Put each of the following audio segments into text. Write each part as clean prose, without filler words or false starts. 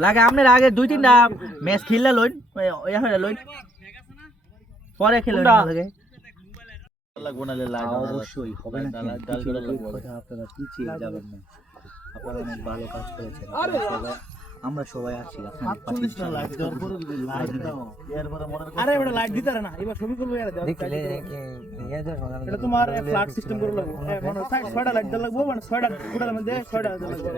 লাগে আপনার আগে 2-3টা ম্যাচ খেললে লইন ইয়া হয়ে লইন পরে খেলুন লাগে লাগবো না অবশ্যই হবে না আপনারা পিছিয়ে যাবেন না আপনারা অনেক ভালো কাজ করেছেন আমরা সবাই আছি আপনাদের পাশে আরে এটা লাইট দিতে না এবার ছবি করব এর দাও এটা তোমার ফ্ল্যাট সিস্টেম করে লাগবে মানে 6টা লাইট দেওয়া লাগবে মানে 6টা ফুটার মধ্যে 6টা দেওয়া লাগবে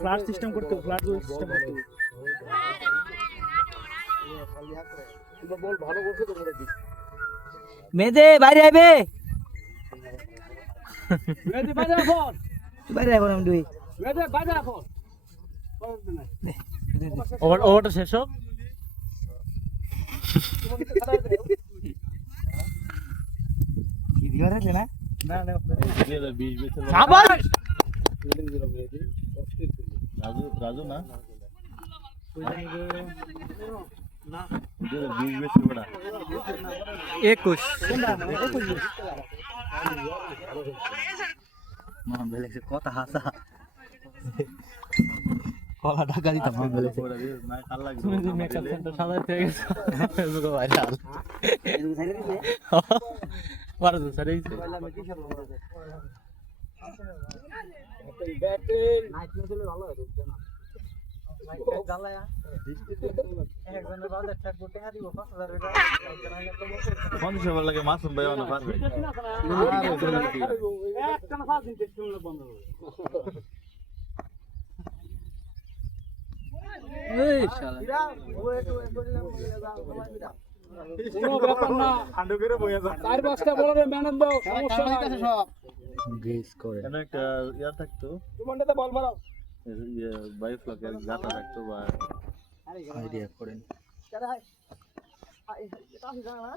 ফ্ল্যাট সিস্টেম করতে ফ্ল্যাট সিস্টেম করতে এবার বল ভালো করছে তো বলে দিই মেদে বাইরে আইবে মেদে বাইরে ফোন বাইরে আইবো আমি দুই মেদে বাইরে ফোন ওভারটা শেষ হোক কি দিওরে না না না শাবাশ রাজু না না 20 বেশি বড় 21 মান বেলেছে কথা হাসা কলা টাকা দিতাম মান বেলেছে না খাল লাগে তুমি যে মেকআপ সেন্টার সাজাই থেকে গেছো ফেসবুকে ভাইরাল এদিকে সাইডে দিছে পারে তো সারি দিছে ব্যাটিং নাইট মিলে ভালো হবে না নাইট জ্বালায়া একজনের বাজার টাকা করতে হারিব 5000 টাকা মানুষ সবার লাগে মাসুম ভাই অনেক পারবে একটা না 5 দিন টেস্ট করলে বন্ধ হবে এই শালা কোনো ব্যাপার না খান্ড করে বইয়া যা 4-5টা বলারে মেহনত দাও সমস্যা নাই সব গেস করে এখানে একটা ইয়া থাকতো তোমারটাতে বল মারো ইয়ে বাইফ্লকের গাতা থাকতো বা আইডিয়া করেন কেডা হয় এটা আছে জানা না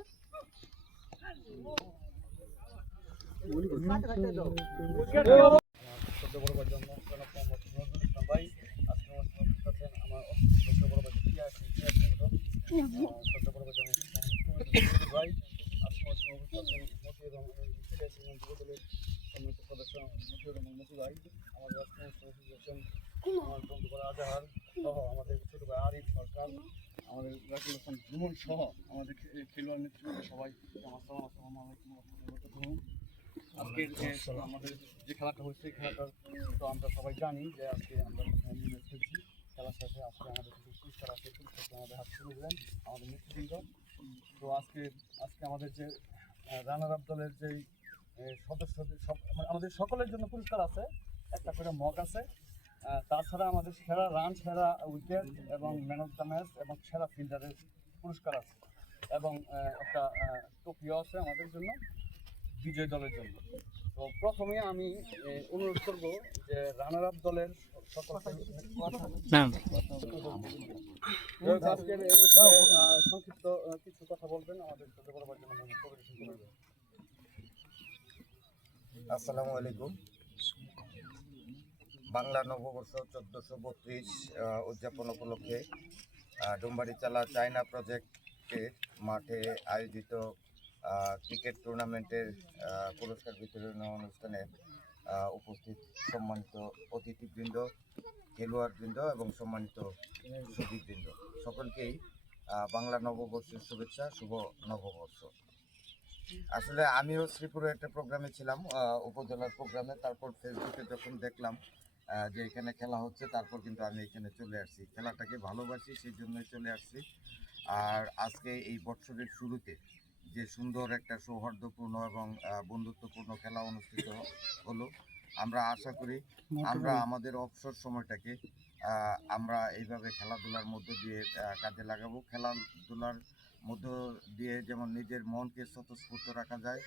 আমাদের ছোট ভাই আরিফ সরকার আমাদের রাকিব হাসান ভ্রমণ সহ আমাদের খেলোয়াড় নেতৃত্ব সবাই আসসালামু আলাইকুম আজকে আমাদের যে খেলাটা হচ্ছে এই খেলাটা তো আমরা সবাই জানি যে আজকে আমরা খেলছি খেলার সাথে আজকে আমাদের কিছু পুরস্কার আছে পুরস্কার আমাদের হাত তুলে দিলেন আমাদের নেতৃবৃন্দ তো আজকে আমাদের যে রানার আপ দলের যে সদস্যদের আমাদের সকলের জন্য পুরস্কার আছে একটা করে মগ আছে তাছাড়া আমাদের সেরা রান সেরা উইকেট এবং ম্যান অফ দ্য ম্যাচ এবং সেরা ফিল্ডারের পুরস্কার আছে এবং একটা ট্রফিও আছে আমাদের জন্য বিজয় দলের জন্য তো প্রথমে আমি অনুরোধ করব যে রানার আপ দলের সকল সংক্ষিপ্ত কিছু কথা বলবেন আমাদের সাথে বলবার জন্য আসসালামু আলাইকুম। বাংলা নববর্ষ 1432 উদযাপন উপলক্ষে ডুমবাড়ি চালা চায়না প্রজেক্টের মাঠে আয়োজিত ক্রিকেট টুর্নামেন্টের পুরস্কার বিতরণী অনুষ্ঠানে উপস্থিত সম্মানিত অতিথিবৃন্দ, খেলোয়াড়বৃন্দ এবং সম্মানিত সুধীবৃন্দ সকলকেই বাংলা নববর্ষের শুভেচ্ছা, শুভ নববর্ষ। আসলে আমিও শ্রীপুরে একটা প্রোগ্রামে ছিলাম, উপজেলার প্রোগ্রামে। তারপর ফেসবুকে যখন দেখলাম যে এখানে খেলা হচ্ছে, তারপর কিন্তু আমি এখানে চলে আসছি। খেলাটাকে ভালোবাসি, সেই জন্যই চলে আসছি। আর আজকে এই বছরের শুরুতে যে সুন্দর একটা সৌহার্দ্যপূর্ণ এবং বন্ধুত্বপূর্ণ খেলা অনুষ্ঠিত হলো, আমরা আশা করি আমরা আমাদের অবসর সময়টাকে আমরা এইভাবে খেলাধুলার মধ্য দিয়ে কাজে লাগাবো। খেলাধুলার মধ্য দিয়ে যেমন নিজের মনকে স্বতঃস্ফূর্ত রাখা যায়,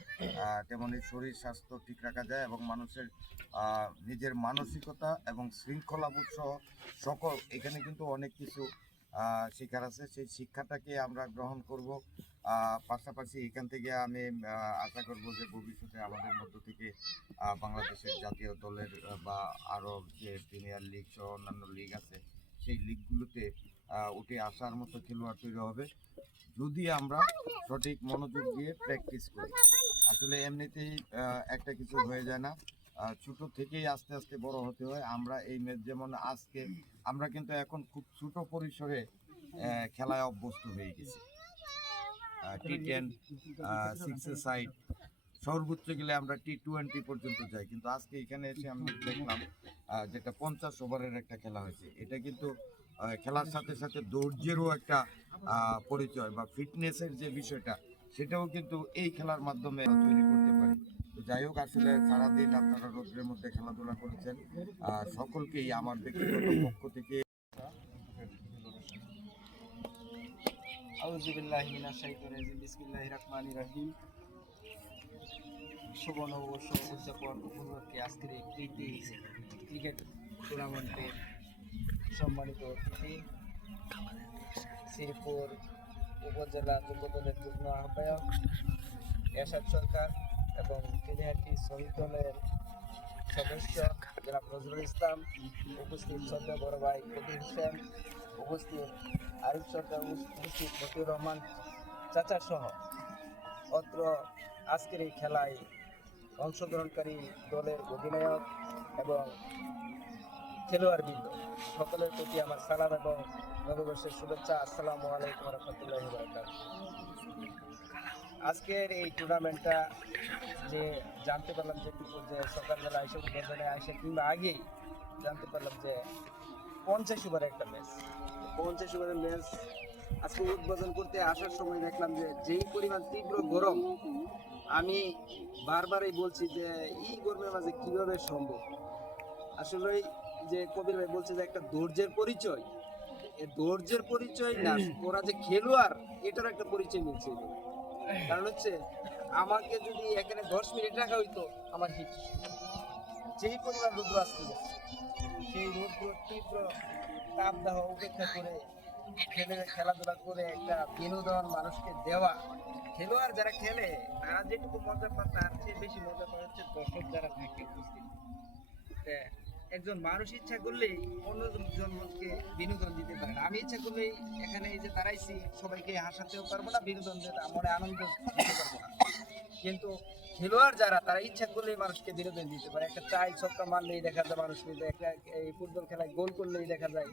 তেমনি শরীর স্বাস্থ্য ঠিক রাখা যায় এবং মানুষের নিজের মানসিকতা এবং শৃঙ্খলাবোধ সহ সকল এখানে কিন্তু অনেক কিছু শিক্ষার আছে। সেই শিক্ষাটাকে আমরা গ্রহণ করব। পাশাপাশি এখান থেকে আমি আশা করব যে ভবিষ্যতে আমাদের মধ্য থেকে বাংলাদেশের জাতীয় দলের বা আরও যে প্রিমিয়ার লিগ সহ অন্যান্য লিগ আছে, সেই লিগগুলোতে উঠে আসার মতো খেলোয়াড় তৈরি হবে যদি আমরা সঠিক মনোযোগ দিয়ে প্র্যাকটিস করি। আসলে এমনিতেই একটা কিছু হয়ে যায় না, ছোট থেকেই আস্তে আস্তে বড় হতে হয়। আমরা এই ম্যাচ যেমন আজকে আমরা কিন্তু এখন খুব ছোট পরিসরে খেলায় অভ্যস্ত হয়ে গেছি। T10, 6 সাইড, সর্বোচ্চ গেলে আমরা T20 পর্যন্ত যাই, কিন্তু আজকে এখানে এসে আমি দেখলাম যেটা 50 ওভারের একটা খেলা হয়েছে। এটা কিন্তু খেলার সাথে সাথে ধৈর্যেরও একটা পরিচয় বা ফিটনেসের যে বিষয়টা, সেটাও কিন্তু এই খেলার মাধ্যমে তৈরি করতে পারি। তো যাই হোক, আসলে সারাদিন আপনারা রোদ্রের মধ্যে খেলাধুলা করেছেন, সকলকেই আমার ব্যক্তিগত পক্ষ থেকে আউযু বিল্লাহি মিনাশ শাইতানির রাজিম, বিসমিল্লাহির রহমানির রহিম। শুভ নববর্ষ উদযাপন উপলক্ষে আজকের এই প্রীতি ক্রিকেট টুর্নামেন্টের সম্মানিত অতিথি শ্রীপুর উপজেলা যুব দলের যুগ্ম আহ্বায়ক এরশাদ সরকার এবং তেলিহাটি শহীদ দলের সদস্য জনাব নজরুল ইসলাম, উপস্থিত শ্রদ্ধা বড় ভাই কবির হোসেন, উপস্থিত আরিফ সরকার, উপস্থিত মতিউর রহমান চাচা সহ অত্র আজকের এই খেলায় অংশগ্রহণকারী দলের অধিনায়ক এবং খেলোয়াড়বৃন্দ সকলের প্রতি আমার সালাম এবং নববর্ষের শুভেচ্ছা। আসসালামু আলাইকুম রহমতুল্লাহি ওয়া বারাকাতুহু। আজকের এই টুর্নামেন্টটা যে জানতে পারলাম যে সকালবেলা এসে উদ্বোধনে আসে কিংবা আগেই জানতে পারলাম যে 50 ওভারের একটা ম্যাচ, 50 ওভারের ম্যাচ আজকে উদ্বোধন করতে আসার সময় দেখলাম যে যেই পরিমাণ তীব্র গরম, আমি বারবারই বলছি যে এই গরমের মাঝে কিভাবে সম্ভব। আসলে যে কবির ভাই বলছে যে একটা ধৈর্যের পরিচয়, এই ধৈর্যের পরিচয় না, ওরা যে খেলোয়াড় এটার একটা পরিচয় মিলছে। কারণ হচ্ছে আমাকে যদি এখানে 10 মিনিট রাখা হইতো আমার হিট, যেই পরিমাণ রৌদ্র আসতে যাচ্ছে, সেই রৌদ্র তীব্র তাপদাহ উপেক্ষা করে খেলাধুলা করে একটা বিনোদন মানুষকে দেওয়া, খেলোয়াড় যারা খেলে তারা যেটুকু মজা পায় তার চেয়ে বেশি মজা পায় হচ্ছে দর্শক যারা থাকে উপস্থিত। একজন মানুষ ইচ্ছা করলেই অন্যজনকে বিনোদন দিতে পারে না। আমি ইচ্ছা করলেই এখানে এই যে দাঁড়াইছি সবাইকে হাসাতেও পারবো না, বিনোদন দিতে মনে আনন্দ দিতে পারবো না, কিন্তু খেলোয়াড় যারা তারা ইচ্ছা করলেই মানুষকে বিনোদন দিতে পারে। একটা চাই ছক্কা মারলেই দেখা যায় মানুষ, একটা এই ফুটবল খেলায় গোল করলেই দেখা যায়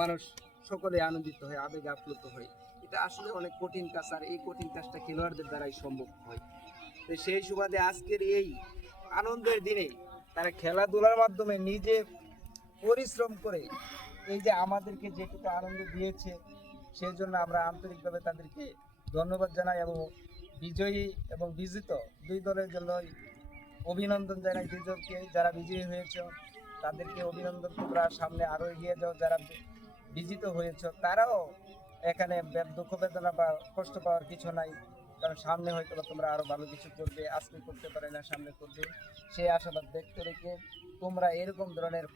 মানুষ সকলে আনন্দিত হয়, আবেগ আপ্লুত হয়। এটা আসলে অনেক কঠিন কাজ, আর এই কঠিন কাজটা খেলোয়াড়দের দ্বারাই সম্ভব হয়। তো সেই সুবাদে আজকের এই আনন্দের দিনে তারা খেলাধুলার মাধ্যমে নিজে পরিশ্রম করে এই যে আমাদেরকে যেটুকু আনন্দ দিয়েছে, সেই জন্য আমরা আন্তরিকভাবে তাদেরকে ধন্যবাদ জানাই এবং বিজয়ী এবং বিজিত দুই দলের জন্য অভিনন্দন জানাই। দুজনকে যারা বিজয়ী হয়েছে তাদেরকে অভিনন্দন, তোমরা সামনে আরো এগিয়ে যাও। যারা বিজিত হয়েছে তারাও এখানে দুঃখ বেদনা বা কষ্ট পাওয়ার কিছু নাই, কারণ সামনে হয়তো তোমরা আরো ভালো কিছু করবে, আজকে করতে পারে না সামনে করবে, সেই আশাবাদ ব্যক্ত রেখে তোমরা এরকম ধরনের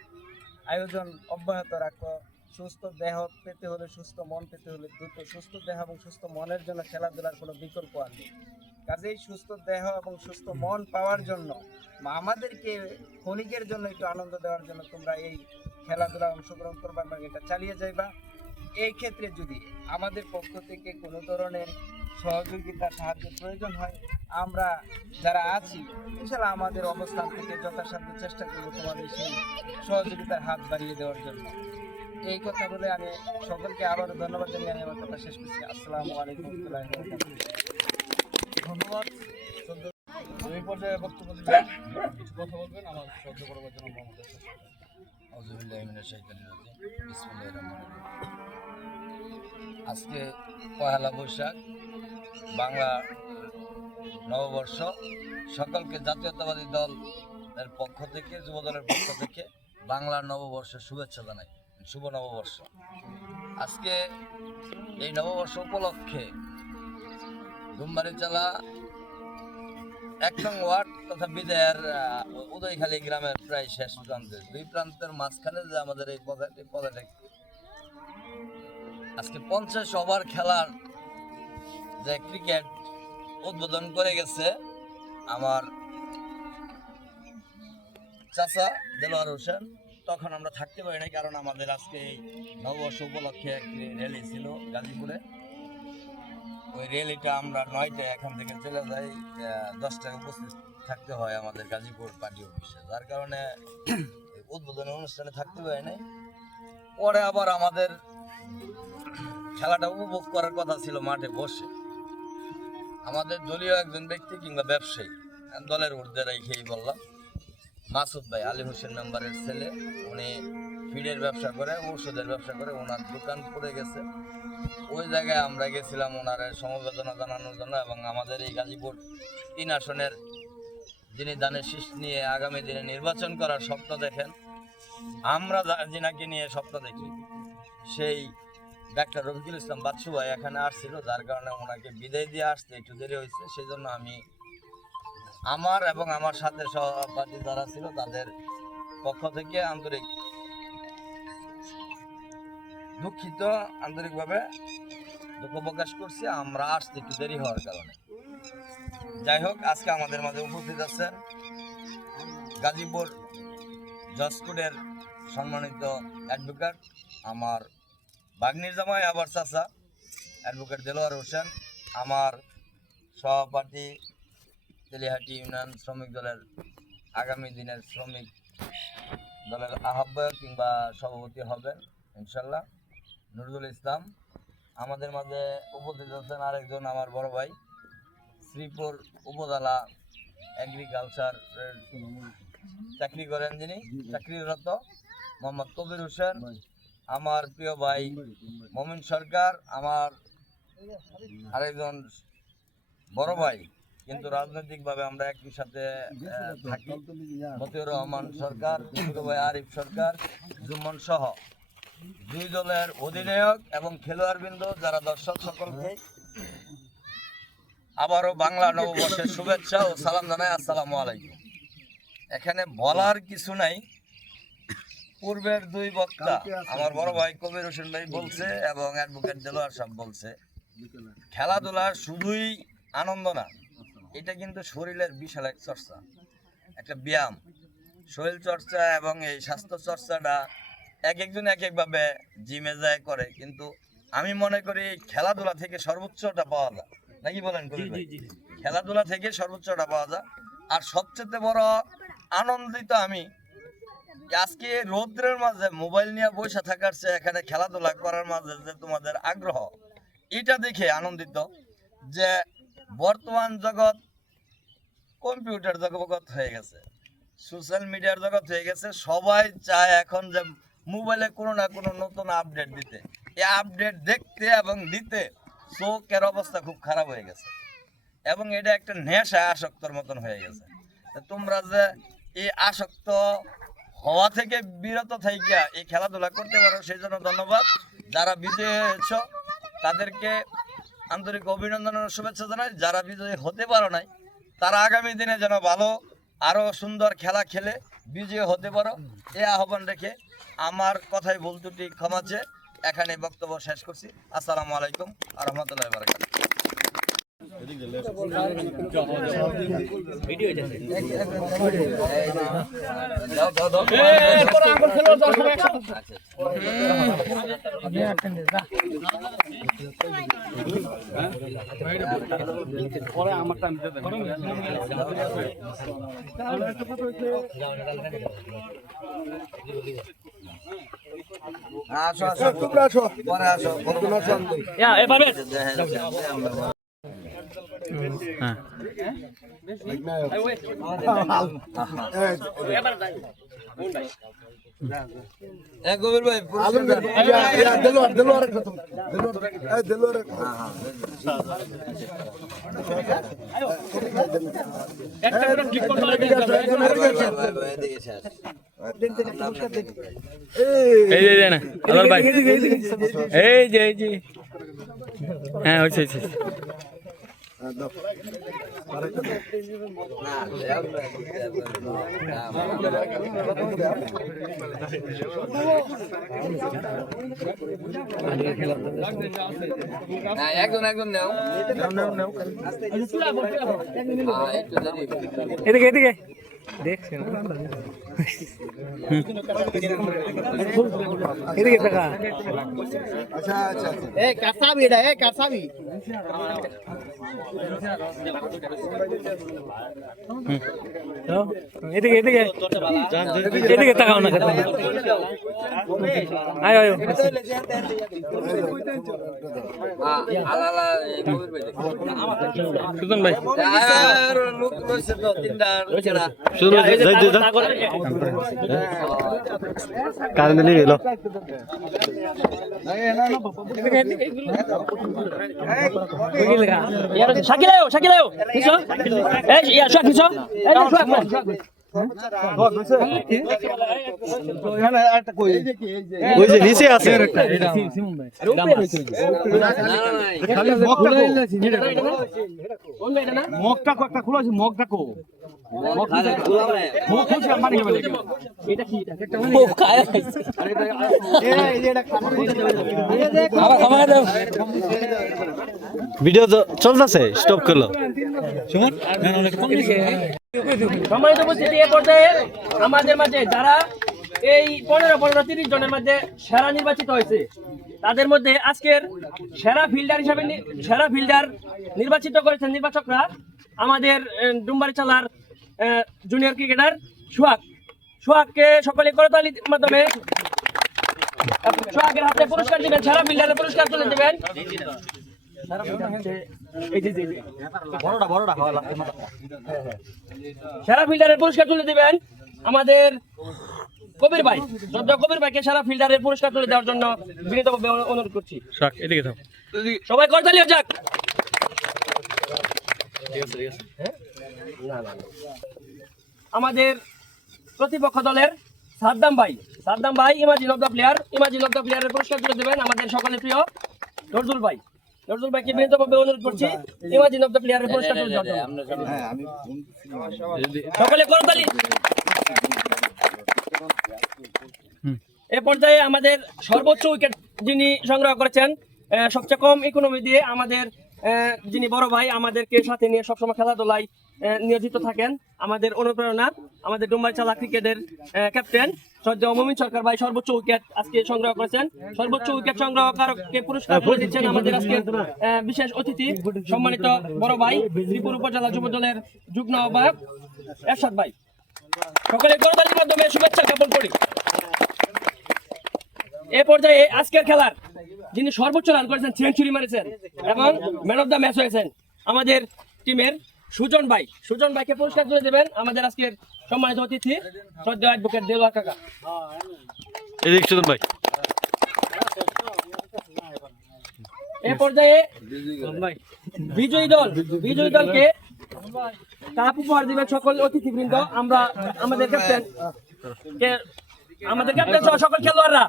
আয়োজন অব্যাহত রাখো। সুস্থ দেহ পেতে হলে, সুস্থ মন পেতে হলে দ্রুত সুস্থ দেহ এবং সুস্থ মনের জন্য খেলাধুলার কোনো বিকল্প আর নেই। কাজেই সুস্থ দেহ এবং সুস্থ মন পাওয়ার জন্য আমাদেরকে ক্ষণিকের জন্য একটু আনন্দ দেওয়ার জন্য তোমরা এই খেলাধুলা অংশগ্রহণ করবা এবং এটা চালিয়ে যাইবা। এই ক্ষেত্রে যদি আমাদের পক্ষ থেকে কোনো ধরনের সহযোগিতা সাহায্যের প্রয়োজন হয়, আমরা যারা আছি ইনশাআল্লাহ আমাদের অবস্থান থেকে যথাসাধ্য চেষ্টা করব তোমাদের সেই সহযোগিতার হাত বাড়িয়ে দেওয়ার জন্য। এই কথা বলে আমি সকলকে আবারও ধন্যবাদ জানিয়ে আমি আমার কথা শেষ করছি। আসসালামু আলাইকুম ওয়া রাহমাতুল্লাহি। ধন্যবাদ। এই পর্যায়ে বক্তব্য দিবেন, কিছু কথা বলবেন আমার সহ্য করবার জন্য মোহাম্মদ এরশাদ সরকার। আউযু বিল্লাহি মিনাশ শাইতানির রাজিম, বিসমিল্লাহির রহমানির রহিম। আজকে পহেলা বৈশাখ, বাংলা নববর্ষ। সকলকে জাতীয়তাবাদী দলের পক্ষ থেকে, যুব দলের পক্ষ থেকে বাংলা নববর্ষের শুভেচ্ছা জানাই। শুভ নববর্ষ। আজকে এই নববর্ষ উপলক্ষে ডুমবাড়িচালা 1 নং ওয়ার্ড তথা বিদায়ের উদয়খালী গ্রামের প্রায় শেষ প্রান্তে, দুই প্রান্তের মাঝখানে যে আমাদের এই পদাটা আজকে 50 ওভার খেলার যে ক্রিকেট উদ্বোধন করে গেছে আমার চাচা দেলোয়ার হোসেন। তখন আমরা থাকতে পারি নাই, কারণ আমাদের আজকে এই নববর্ষ উপলক্ষে একটি র্যালি ছিল গাজীপুরে। ওই র্যালিটা আমরা 9টায় এখান থেকে চলে যাই, 10টায় উপস্থিত থাকতে হয় আমাদের গাজীপুর পার্টি অফিসে, যার কারণে উদ্বোধনী অনুষ্ঠানে থাকতে হয় নাই। পরে আবার আমাদের খেলাটা উপভোগ করার কথা ছিল মাঠে বসে। আমাদের দলীয় একজন ব্যক্তি কিংবা ব্যবসায়ী, দলের ঊর্ধ্বে রেখেই বললাম, মাসুদ ভাই, আলী হোসেন মেম্বারের ছেলে, উনি ফিডের ব্যবসা করে, ঔষধের ব্যবসা করে, ওনার দোকান পড়ে গেছে। ওই জায়গায় আমরা গেছিলাম ওনার সমবেদনা জানানোর জন্য, এবং আমাদের এই গাজীপুর 3 আসনের যিনি দানের শীষ নিয়ে আগামী দিনে নির্বাচন করার স্বপ্ন দেখেন, আমরা যিনাকে নিয়ে স্বপ্ন দেখি, সেই ডাক্তার রফিকুল ইসলাম বাদশু ভাই এখানে আসছিল, যার কারণে ওনাকে বিদায় দিয়ে আসতে একটু দেরি হয়েছে। সেই জন্য আমি আমার এবং আমার সাথে সহপাঠী যারা ছিল তাদের পক্ষ থেকে আন্তরিকভাবে দুঃখ প্রকাশ করছি আমরা আসতে একটু দেরি হওয়ার কারণে। যাই হোক, আজকে আমাদের মাঝে উপস্থিত আছেন গাজীপুর জজকোর্টের সম্মানিত অ্যাডভোকেট, আমার বাগ্নির জামাই আবার চাচা অ্যাডভোকেট দেলোয়ার হোসেন, আমার সহপাঠী তেলিহাটি ইউনিয়ন শ্রমিক দলের আগামী দিনের শ্রমিক দলের আহ্বায়ক কিংবা সভাপতি হবেন ইনশাল্লাহ নুরুল ইসলাম। আমাদের মাঝে উপস্থিত আছেন আরেকজন আমার বড় ভাই, শ্রীপুর উপজেলা এগ্রিকালচার চাকরি করেন যিনি, চাকরিরত মোহাম্মদ কবির হোসেন, আমার প্রিয় ভাই মমিন সরকার, আমার আরেকজন বড় ভাই কিন্তু রাজনৈতিকভাবে আমরা একই সাথে থাকি, মতিউর রহমান সরকার, ছোট ভাই আরিফ সরকার, জুম্মন সহ 2 দলের অধিনায়ক এবং খেলোয়াড়বৃন্দ, যারা দর্শক, সকলকে আবারও বাংলা নববর্ষের শুভেচ্ছা ও সালাম জানাই। আসসালামু আলাইকুম। এখানে বলার কিছু নাই, পূর্বের 2 বক্তা আমার বড় ভাই কবির হোসেন ভাই বলছে এবং অ্যাডভোকেট দেলোয়ার সাহেব বলছে, খেলাধুলার শুধুই আনন্দ না, এটা কিন্তু শরীরের বিশাল এক চর্চা, একটা ব্যায়াম, শরীর চর্চা, এবং এই স্বাস্থ্য চর্চাটা এক একজন এক একভাবে জিমে যায় করে, কিন্তু আমি মনে করি খেলাধুলা থেকে সর্বোচ্চটা পাওয়া যায়, নাকি বলেন কবির ভাই? খেলাধুলা থেকে সর্বোচ্চটা পাওয়া যায়। আর সবচেয়ে বড় আনন্দিত আমি আজকে রৌদ্রের মাঝে মোবাইল নিয়ে বসে থাকার চেয়ে এখানে খেলাধুলা করার মাঝে যে তোমাদের আগ্রহ, এটা দেখে আনন্দিত যে বর্তমান জগৎ কম্পিউটার জগৎ হয়ে গেছে, সোশ্যাল মিডিয়ার জগৎ হয়ে গেছে। সবাই চায় এখন যে মোবাইলে কোনো না কোনো নতুন আপডেট দিতে, এই আপডেট দেখতে এবং দিতে চোখের অবস্থা খুব খারাপ হয়ে গেছে, এবং এটা একটা নেশায় আসক্তর মতন হয়ে গেছে। তোমরা যে এই আসক্ত হওয়া থেকে বিরত থাইকা এই খেলাধুলা করতে পারো, সেই জন্য ধন্যবাদ। যারা বিজয়ী হয়েছ তাদেরকে আন্তরিক অভিনন্দন ও শুভেচ্ছা জানাই। যারা বিজয়ী হতে পারো নাই, তারা আগামী দিনে যেন ভালো আরো সুন্দর খেলা খেলে বিজয়ী হতে পারো, এই আহ্বান রেখে আমার কথায় ভুল ত্রুটি ক্ষমা চেয়ে এখানে বক্তব্য শেষ করছি। আসসালামু আলাইকুম ওয়া রাহমাতুল্লাহি ওয়া বারাকাতুহু। পরে আমার টাইম দিতে দেন। আসো আসো, তোমরা আসো, পরে আসো, তোমরা আসো। এবারে কবির ভাই হ্যাঁ হয়েছে একজন একজন নাও, এদিকে এদিকে দেখছেন এদিকে টাকা আচ্ছা আচ্ছা এ কাসাবি এটা, এ কাসাবি এদিকে এদিকে এদিকে তাকাও না আয় আয় সুজন ভাই কারেন্ট নিয়ে গেল শাকিল আয়ো শাকিল আয়ো কিসো এই ইয়া শাক কিসো এই শাক ওই যে নিচে আছে মগটা কটা খোলা আছে মগটা কো ভিডিও চলতেছে স্টপ করলো সম্মানিত উপস্থিতি এ পর্যায়ে আমাদের মাঝে যারা এই 15-30 জনের মধ্যে সেরা নির্বাচিত হয়েছে তাদের মধ্যে আজকের সেরা ফিল্ডার হিসাবে সেরা ফিল্ডার নির্বাচিত করেছেন নির্বাচকরা আমাদের ডুমবাড়িচালার জুনিয়র ক্রিকেটার সোহাগকে সকলে করতালির মাধ্যমে সোহাগের হাতে পুরস্কার দিবেন, সেরা ফিল্ডারের পুরস্কার তুলে দিবেন। সেরা ফিল্ডারের পুরস্কার তুলে দিবেন আমাদের কবির ভাই। কবির ভাইকে সেরা ফিল্ডারের পুরস্কার তুলে দেওয়ার জন্য বিনীতভাবে অনুরোধ করছি। সবাই করতালি যাক। আমাদের প্রতিপক্ষ দলের সাদ্দাম ভাই ইমাজিন অফ দ্য প্লেয়ারের পুরস্কার তুলে দেবেন আমাদের সকলের প্রিয় নজরুল ভাইকে বিনীতভাবে অনুরোধ করছি ইমাজিন অফ দ্য প্লেয়ারের পুরস্কার তুলে দেওয়ার জন্য। সকলে করতালি। এ পর্যায়ে আমাদের সর্বোচ্চ উইকেট যিনি সংগ্রহ করেছেন সবচেয়ে কম ইকোনমি দিয়ে আমাদের যিনি বড় ভাই আমাদেরকে সাথে নিয়ে সবসময় খেলাধুলায় নিয়োজিত থাকেন, আমাদের অনুপ্রেরণা আমাদের ডুমবাড়িচালা ক্রিকেটের ক্যাপ্টেন শ্রদ্ধেয় মমিন সরকার ভাই সর্বোচ্চ উইকেট আজকে সংগ্রহ করেছেন। সর্বোচ্চ উইকেট সংগ্রহকারককে পুরস্কার তুলে দিচ্ছেন আমাদের আজকে বিশেষ অতিথি সম্মানিত বড় ভাই শ্রীপুর উপজেলা যুব দলের যুগ্ম আহ্বায়ক এরশাদ ভাই। সকলে করতালির মাধ্যমে শুভেচ্ছা জ্ঞাপন করি। এ পর্যায়ে আজকের খেলার যিনি সর্বোচ্চ রান করেছেন, সেঞ্চুরি মারেছেন এবং ম্যান অফ দ্য ম্যাচ হয়েছেন আমাদের টিমের সুজন ভাইকে পুরস্কার তুলে দেবেন আমাদের আজকের সম্মানিত অতিথি শ্রদ্ধেয় অ্যাডভোকেট দেলোয়ার কাকা। সুজন ভাই। এ পর্যায়ে বিজয়ী দলকে কাপ উপহার দিবেন সকল অতিথিবৃন্দ। আমরা আমাদের ক্যাপ্টেন সহ সকল খেলোয়াড়রা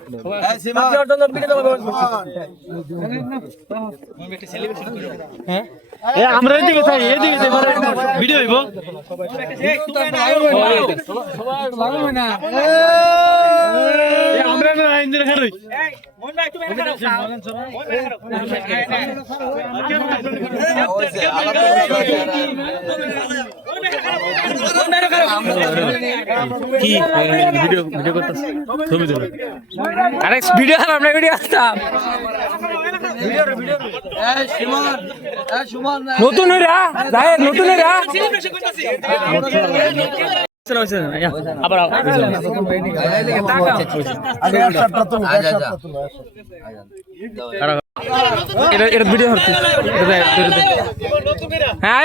দেওয়ার জন্য বিনীতভাবে অনুরোধ করছি। আমরা এদিকে থাকি, এদিকে ভিডিও হইব। আমরা না ইঞ্জিন খারই কি ভিডিও করতেছ ছবি তুলো। আরে ভিডিও আমরা ভিডিও আসতাম নতুন আবার এটা ভিডিও হচ্ছে। হ্যাঁ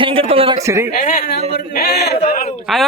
ঠেঙ্কের তলে রাখছে রে। আয়